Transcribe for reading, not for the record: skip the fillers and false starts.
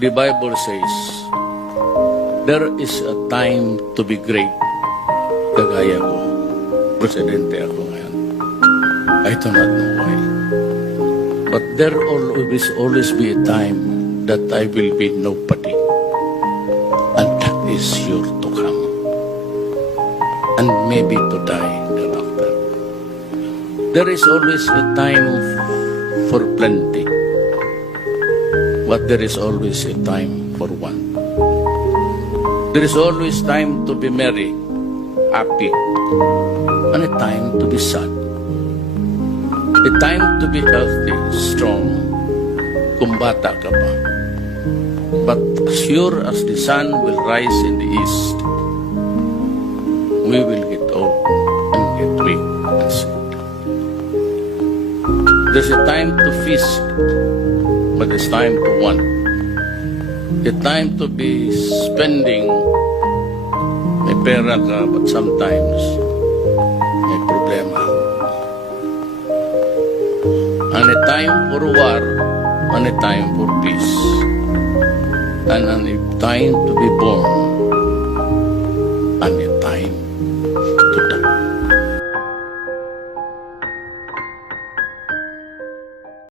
The Bible says, there is a time to be great. Kagaya ko, presidente ako ngayon. I do not know why. But there will always be a time that I will be nobody. And that is sure to come. And maybe to die thereafter. There is always a time for plenty. But there is always a time for want. There is always time to be merry, happy, and a time to be sad. A time to be healthy, strong, kung bata ka pa. But sure as the sun will rise in the east, we will get old and get weak and sick. There's a time to feast, but it's time to want. A time to be spending, may pera ka, but sometimes may problema. And a time for war, and a time for peace. And a time to be born,